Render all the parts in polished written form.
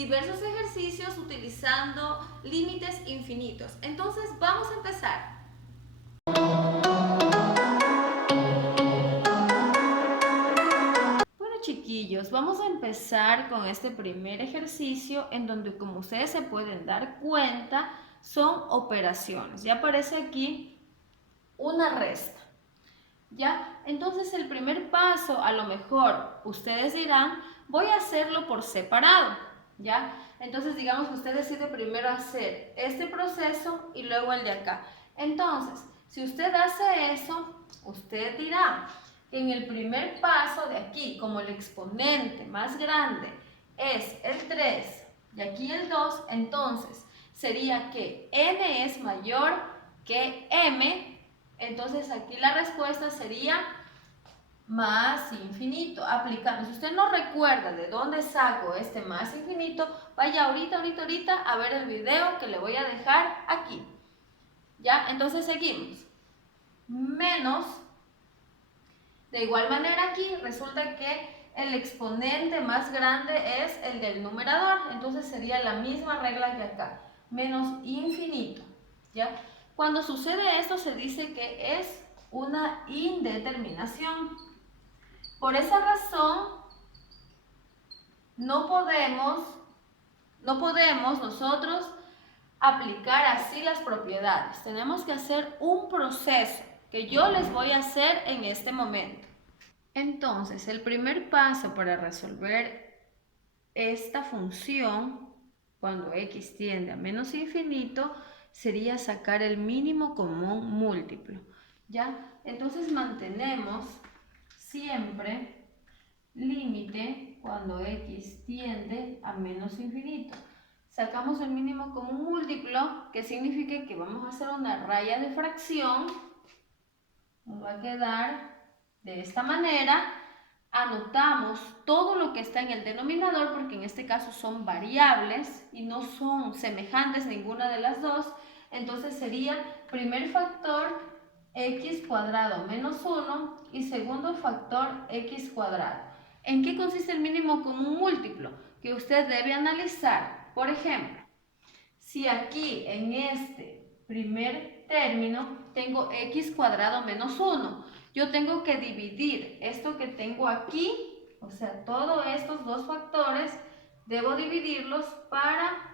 diversos ejercicios utilizando límites infinitos. Entonces vamos a empezar. Bueno, chiquillos, vamos a empezar con este primer ejercicio en donde, como ustedes se pueden dar cuenta, son operaciones. Ya aparece aquí una resta. ¿Ya? Entonces el primer paso, a lo mejor ustedes dirán, voy a hacerlo por separado, ¿ya? Entonces digamos que usted decide primero hacer este proceso y luego el de acá. Entonces, si usted hace eso, usted dirá que en el primer paso de aquí, como el exponente más grande es el 3 y aquí el 2, entonces sería que n es mayor que m. Entonces aquí la respuesta sería más infinito, aplicando. Si usted no recuerda de dónde saco este más infinito, vaya ahorita a ver el video que le voy a dejar aquí. ¿Ya? Entonces seguimos. Menos, de igual manera aquí resulta que el exponente más grande es el del numerador, entonces sería la misma regla que acá, menos infinito. ¿Ya? Cuando sucede esto se dice que es una indeterminación. Por esa razón no podemos nosotros aplicar así las propiedades. Tenemos que hacer un proceso que yo les voy a hacer en este momento. Entonces, el primer paso para resolver esta función, cuando x tiende a menos infinito, sería sacar el mínimo común múltiplo, ¿ya? Entonces mantenemos siempre límite cuando x tiende a menos infinito. Sacamos el mínimo común múltiplo, que significa que vamos a hacer una raya de fracción. Nos va a quedar de esta manera. Anotamos todo lo que está en el denominador, porque en este caso son variables y no son semejantes ninguna de las dos. Entonces sería primer factor x cuadrado menos 1 y segundo factor x cuadrado. ¿En qué consiste el mínimo común múltiplo? Que usted debe analizar. Por ejemplo, si aquí en este primer término tengo x cuadrado menos 1, yo tengo que dividir esto que tengo aquí, o sea, todos estos dos factores, debo dividirlos para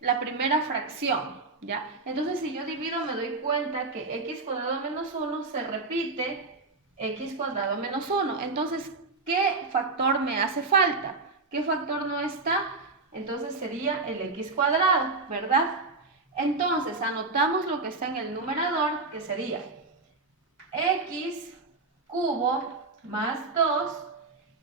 la primera fracción, ¿ya? Entonces, si yo divido, me doy cuenta que x cuadrado menos 1 se repite x cuadrado menos 1. Entonces, ¿qué factor me hace falta? ¿Qué factor no está? Entonces sería el x cuadrado, ¿verdad? Entonces, anotamos lo que está en el numerador, que sería x cubo más 2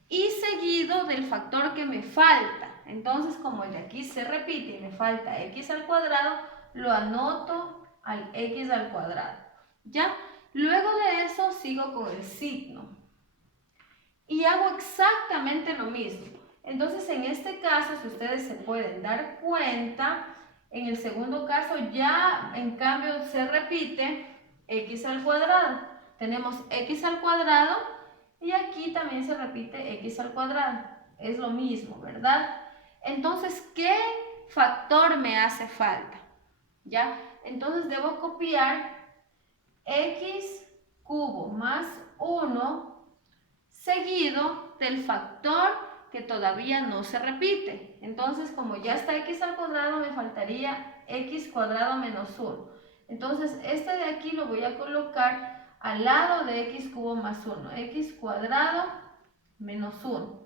y seguido del factor que me falta. Entonces, como el de aquí se repite y me falta x al cuadrado, lo anoto al x al cuadrado. ¿Ya? Luego de eso sigo con el signo. Y hago exactamente lo mismo. Entonces, en este caso, si ustedes se pueden dar cuenta, en el segundo caso ya en cambio se repite x al cuadrado. Tenemos x al cuadrado y aquí también se repite x al cuadrado. Es lo mismo, ¿verdad? Entonces, ¿qué factor me hace falta? ¿Ya? Entonces debo copiar x cubo más 1 seguido del factor que todavía no se repite. Entonces, como ya está x al cuadrado, me faltaría x cuadrado menos 1. Entonces, este de aquí lo voy a colocar al lado de x cubo más 1. X cuadrado menos 1.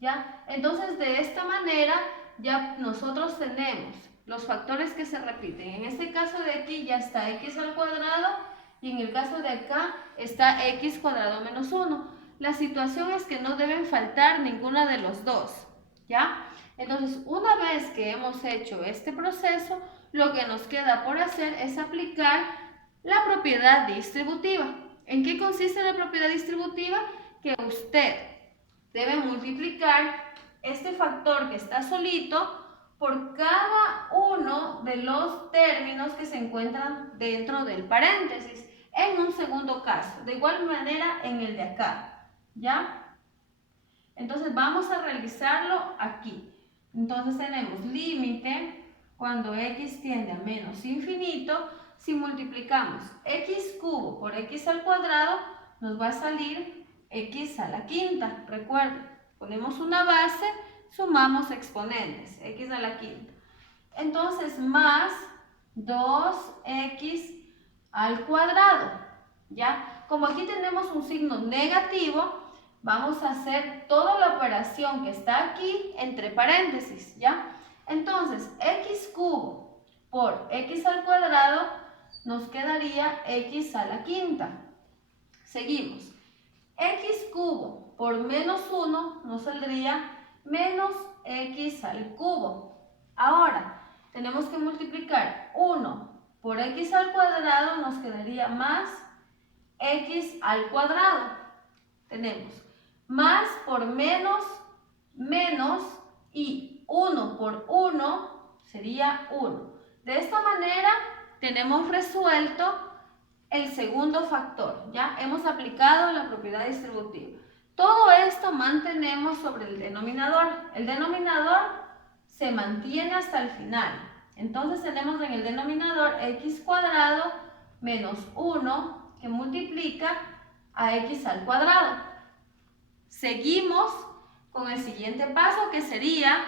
¿Ya? Entonces, de esta manera, ya nosotros tenemos los factores que se repiten. En este caso de aquí ya está x al cuadrado y en el caso de acá está x cuadrado menos 1. La situación es que no deben faltar ninguna de los dos, ¿ya? Entonces, una vez que hemos hecho este proceso, lo que nos queda por hacer es aplicar la propiedad distributiva. ¿En qué consiste la propiedad distributiva? Que usted debe multiplicar este factor que está solito por cada uno de los términos que se encuentran dentro del paréntesis en un segundo caso. De igual manera en el de acá, ¿ya? Entonces vamos a realizarlo aquí. Entonces tenemos límite cuando x tiende a menos infinito. Si multiplicamos x cubo por x al cuadrado, nos va a salir x a la quinta. Recuerden, ponemos una base, sumamos exponentes, x a la quinta. Entonces, más 2x al cuadrado, ¿ya? Como aquí tenemos un signo negativo, vamos a hacer toda la operación que está aquí entre paréntesis, ¿ya? Entonces, x cubo por x al cuadrado nos quedaría x a la quinta. Seguimos. X cubo por menos 1 nos saldría menos x al cubo. Ahora, tenemos que multiplicar 1 por x al cuadrado, nos quedaría más x al cuadrado. Tenemos más por menos, menos, y 1 por 1 sería 1. De esta manera tenemos resuelto el segundo factor. Ya hemos aplicado la propiedad distributiva. Todo esto mantenemos sobre el denominador. El denominador se mantiene hasta el final. Entonces tenemos en el denominador x cuadrado menos 1 que multiplica a x al cuadrado. Seguimos con el siguiente paso, que sería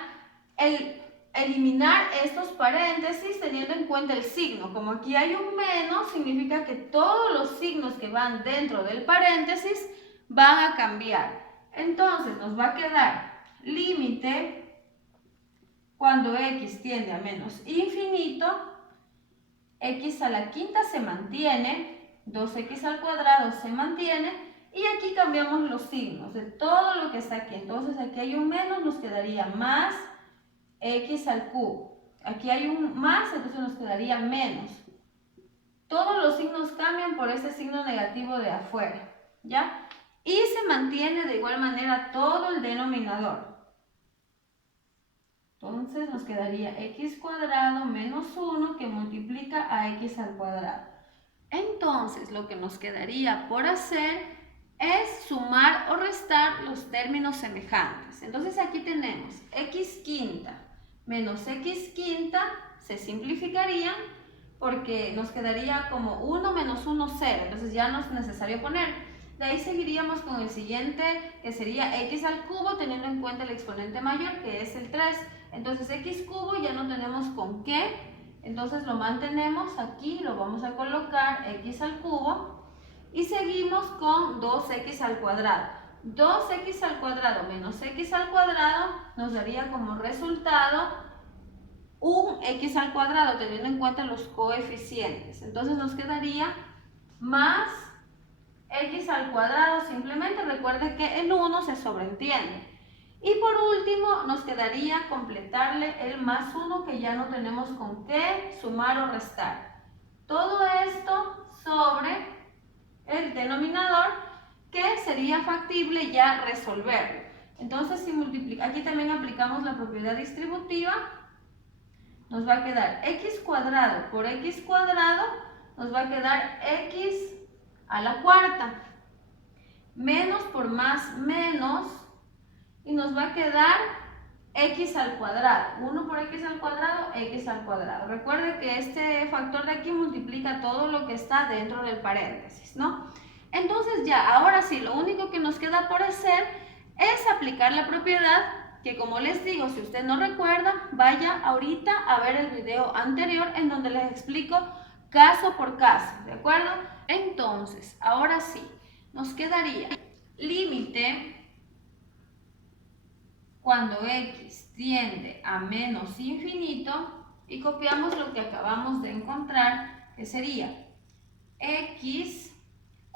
el eliminar estos paréntesis teniendo en cuenta el signo. Como aquí hay un menos, significa que todos los signos que van dentro del paréntesis van a cambiar. Entonces nos va a quedar límite cuando x tiende a menos infinito, x a la quinta se mantiene, 2x al cuadrado se mantiene, y aquí cambiamos los signos de todo lo que está aquí. Entonces aquí hay un menos, nos quedaría más x al cubo. Aquí hay un más, entonces nos quedaría menos. Todos los signos cambian por ese signo negativo de afuera, ¿ya? Y se mantiene de igual manera todo el denominador. Entonces nos quedaría x cuadrado menos 1 que multiplica a x al cuadrado. Entonces lo que nos quedaría por hacer es sumar o restar los términos semejantes. Entonces aquí tenemos x quinta menos x quinta, se simplificarían porque nos quedaría como 1 menos 1, 0. Entonces ya no es necesario poner. De ahí seguiríamos con el siguiente, que sería x al cubo, teniendo en cuenta el exponente mayor, que es el 3. Entonces x cubo ya no tenemos con qué, entonces lo mantenemos aquí, lo vamos a colocar x al cubo. Y seguimos con 2x al cuadrado. 2x al cuadrado menos x al cuadrado nos daría como resultado un x al cuadrado, teniendo en cuenta los coeficientes. Entonces nos quedaría más x al cuadrado, simplemente recuerde que el 1 se sobreentiende. Y por último nos quedaría completarle el más 1, que ya no tenemos con qué sumar o restar. Todo esto sobre el denominador, que sería factible ya resolverlo. Entonces si aquí también aplicamos la propiedad distributiva, nos va a quedar x cuadrado por x cuadrado, nos va a quedar x a la cuarta, menos por más menos, y nos va a quedar x al cuadrado, 1 por x al cuadrado, x al cuadrado. Recuerde que este factor de aquí multiplica todo lo que está dentro del paréntesis, ¿no? Entonces ya, ahora sí, lo único que nos queda por hacer es aplicar la propiedad, que como les digo, si usted no recuerda, vaya ahorita a ver el video anterior en donde les explico caso por caso, ¿de acuerdo? Entonces, ahora sí, nos quedaría límite cuando x tiende a menos infinito, y copiamos lo que acabamos de encontrar, que sería x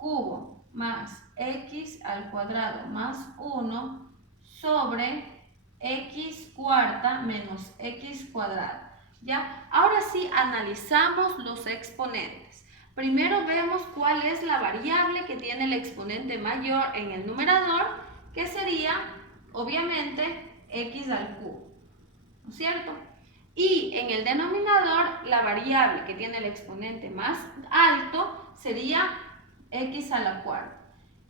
cubo más x al cuadrado más 1 sobre x cuarta menos x cuadrado. ¿Ya? Ahora sí analizamos los exponentes. Primero vemos cuál es la variable que tiene el exponente mayor en el numerador, que sería obviamente x al cubo, ¿no es cierto? Y en el denominador, la variable que tiene el exponente más alto sería x a la cuarta.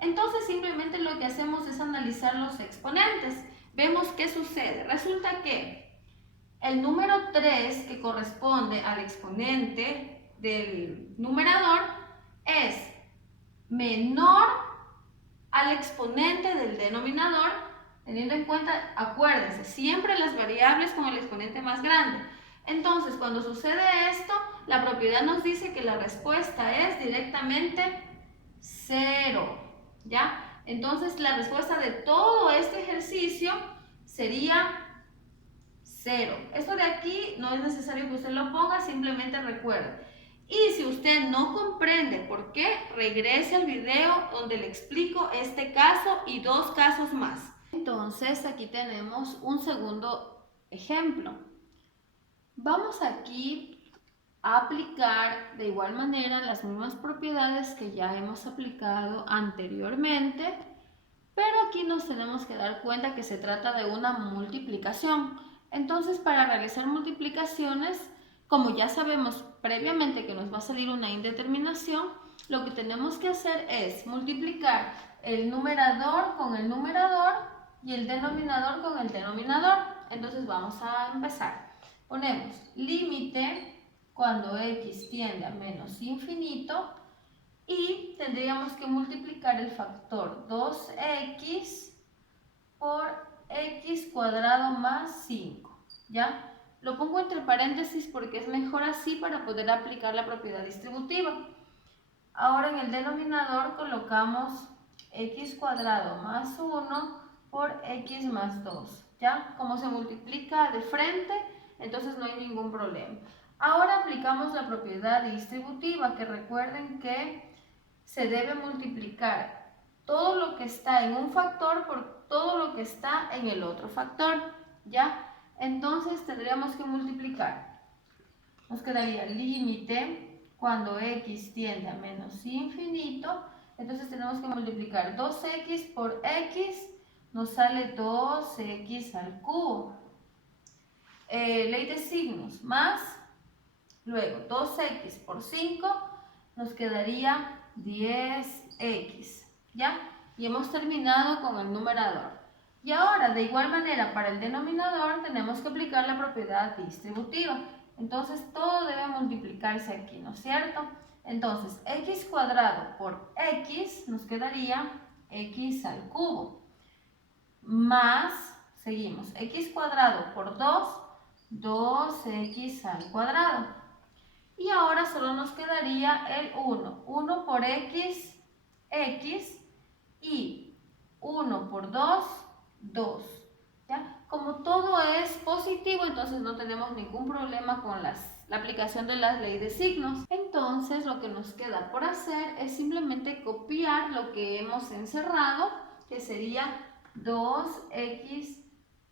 Entonces simplemente lo que hacemos es analizar los exponentes. Vemos qué sucede. Resulta que el número 3, que corresponde al exponente del numerador, es menor al exponente del denominador, teniendo en cuenta, acuérdense, siempre las variables con el exponente más grande. Entonces, cuando sucede esto, la propiedad nos dice que la respuesta es directamente 0, ¿ya? Entonces, la respuesta de todo este ejercicio sería 0. Esto de aquí no es necesario que usted lo ponga, simplemente recuerde. Y si usted no comprende por qué, regrese al video donde le explico este caso y 2 casos más. Entonces, aquí tenemos un segundo ejemplo. Vamos aquí a aplicar de igual manera las mismas propiedades que ya hemos aplicado anteriormente, pero aquí nos tenemos que dar cuenta que se trata de una multiplicación. Entonces, para realizar multiplicaciones, como ya sabemos previamente que nos va a salir una indeterminación, lo que tenemos que hacer es multiplicar el numerador con el numerador y el denominador con el denominador. Entonces vamos a empezar. Ponemos límite cuando x tiende a menos infinito y tendríamos que multiplicar el factor 2x por x cuadrado más 5, ¿ya? Lo pongo entre paréntesis porque es mejor así para poder aplicar la propiedad distributiva. Ahora en el denominador colocamos x cuadrado más 1 por x más 2, ¿ya? Como se multiplica de frente, entonces no hay ningún problema. Ahora aplicamos la propiedad distributiva, que recuerden que se debe multiplicar todo lo que está en un factor por todo lo que está en el otro factor, ¿ya? Entonces tendríamos que multiplicar. Nos quedaría límite cuando x tiende a menos infinito, entonces tenemos que multiplicar 2x por x, nos sale 2x al cubo. Ley de signos, más, luego 2x por 5, nos quedaría 10x, ¿ya? Y hemos terminado con el numerador. Y ahora, de igual manera, para el denominador tenemos que aplicar la propiedad distributiva. Entonces, todo debe multiplicarse aquí, ¿no es cierto? Entonces, x cuadrado por x nos quedaría x al cubo. Más, seguimos, x cuadrado por 2, 2x al cuadrado. Y ahora solo nos quedaría el 1. 1 por x, x, y 1 por 2, 2. ¿Ya? Como todo es positivo, entonces no tenemos ningún problema con la aplicación de la ley de signos. Entonces lo que nos queda por hacer es simplemente copiar lo que hemos encerrado, que sería 2x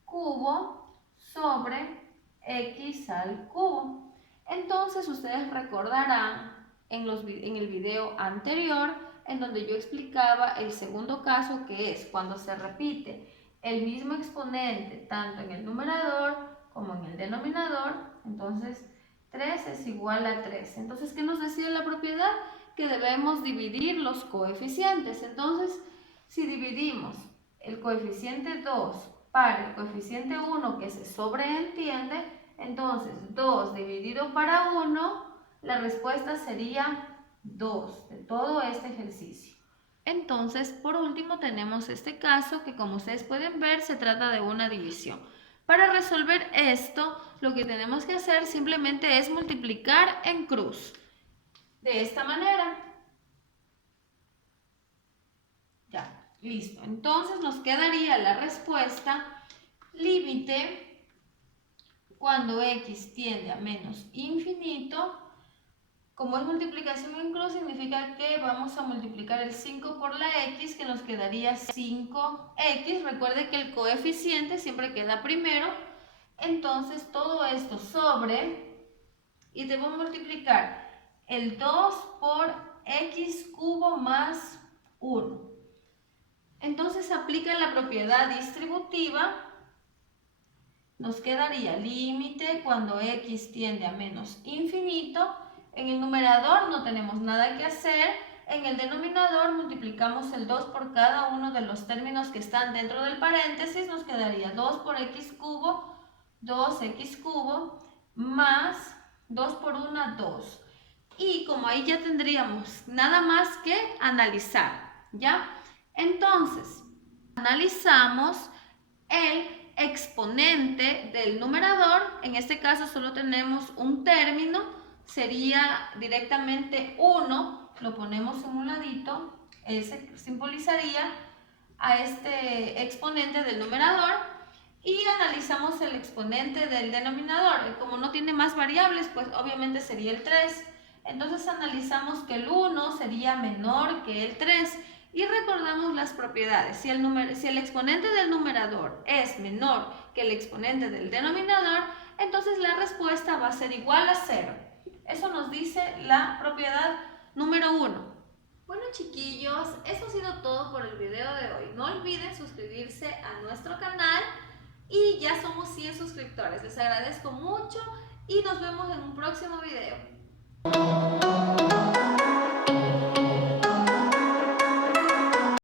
cubo sobre x al cubo. Entonces ustedes recordarán en el video anterior en donde yo explicaba el segundo caso, que es cuando se repite el mismo exponente tanto en el numerador como en el denominador. Entonces 3 es igual a 3. Entonces, ¿qué nos decía la propiedad? Que debemos dividir los coeficientes. Entonces, si dividimos el coeficiente 2 para el coeficiente 1 que se sobreentiende, entonces 2 dividido para 1, la respuesta sería 2 de todo este ejercicio. Entonces, por último tenemos este caso que, como ustedes pueden ver, se trata de una división. Para resolver esto, lo que tenemos que hacer simplemente es multiplicar en cruz. De esta manera. Ya, listo. Entonces nos quedaría la respuesta límite cuando x tiende a menos infinito. Como es multiplicación en cruz, significa que vamos a multiplicar el 5 por la x, que nos quedaría 5x. Recuerde que el coeficiente siempre queda primero. Entonces todo esto sobre, y debo multiplicar el 2 por x cubo más 1. Entonces aplica la propiedad distributiva. Nos quedaría límite cuando x tiende a menos infinito. En el numerador no tenemos nada que hacer, En el denominador multiplicamos el 2 por cada uno de los términos que están dentro del paréntesis, nos quedaría 2 por x cubo, 2x cubo, más 2 por 1, 2. Y como ahí ya tendríamos nada más que analizar, ¿ya? Entonces, analizamos el exponente del numerador. En este caso solo tenemos un término, sería directamente 1, lo ponemos en un ladito, ese simbolizaría a este exponente del numerador. Y analizamos el exponente del denominador. Como no tiene más variables, pues obviamente sería el 3. Entonces analizamos que el 1 sería menor que el 3 y recordamos las propiedades. Si el exponente del numerador es menor que el exponente del denominador, entonces la respuesta va a ser igual a 0. Eso nos dice la propiedad número 1. Bueno, chiquillos, eso ha sido todo por el video de hoy. No olviden suscribirse a nuestro canal y ya somos 100 suscriptores. Les agradezco mucho y nos vemos en un próximo video.